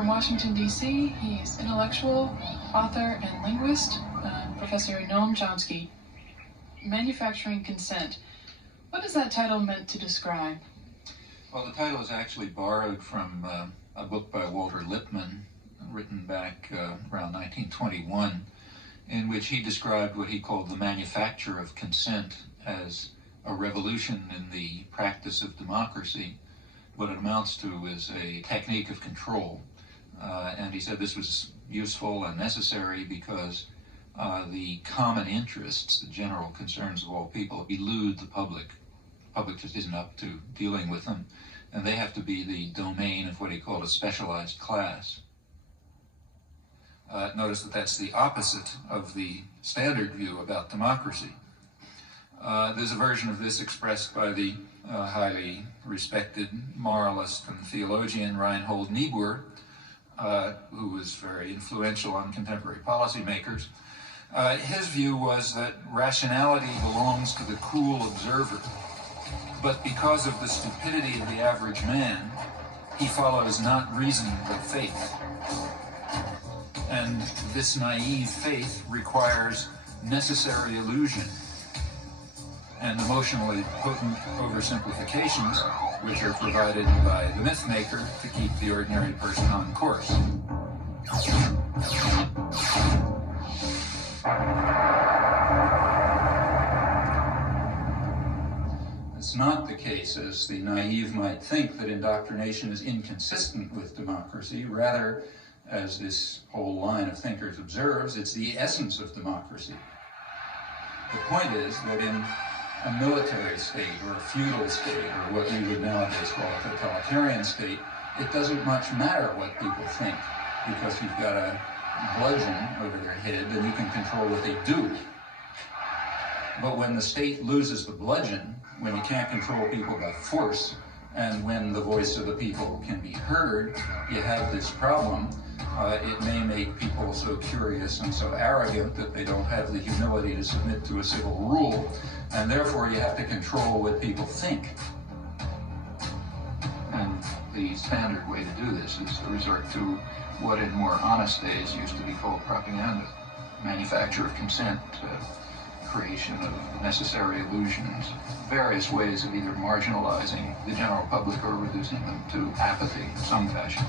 From Washington, D.C., he's intellectual, author, and linguist, Professor Noam Chomsky. Manufacturing Consent. What is that title meant to describe? Well, the title is actually borrowed from a book by Walter Lippmann, written back around 1921, in which he described what he called the manufacture of consent as a revolution in the practice of democracy. What it amounts to is a technique of control. And he said this was useful and necessary because the common interests, the general concerns of all people, elude the public. The public just isn't up to dealing with them, and they have to be the domain of what he called a specialized class. Notice that that's the opposite of the standard view about democracy. There's a version of this expressed by the highly respected moralist and theologian Reinhold Niebuhr, who was very influential on contemporary policymakers. His view was that rationality belongs to the cool observer, but because of the stupidity of the average man, he follows not reason but faith. And this naive faith requires necessary illusion and emotionally potent oversimplifications, which are provided by the myth maker to keep the ordinary person on course. It's not the case, as the naive might think, that indoctrination is inconsistent with democracy. Rather, as this whole line of thinkers observes, it's the essence of democracy. The point is that in a military state or a feudal state, or what we would nowadays call a totalitarian state, it doesn't much matter what people think, because you've got a bludgeon over their head and you can control what they do. But when the state loses the bludgeon, when you can't control people by force, and when the voice of the people can be heard, you have this problem. It may make people so curious and so arrogant that they don't have the humility to submit to a civil rule, and therefore you have to control what people think. And the standard way to do this is to resort to what in more honest days used to be called propaganda, manufacture of consent, creation of necessary illusions, various ways of either marginalizing the general public or reducing them to apathy in some fashion.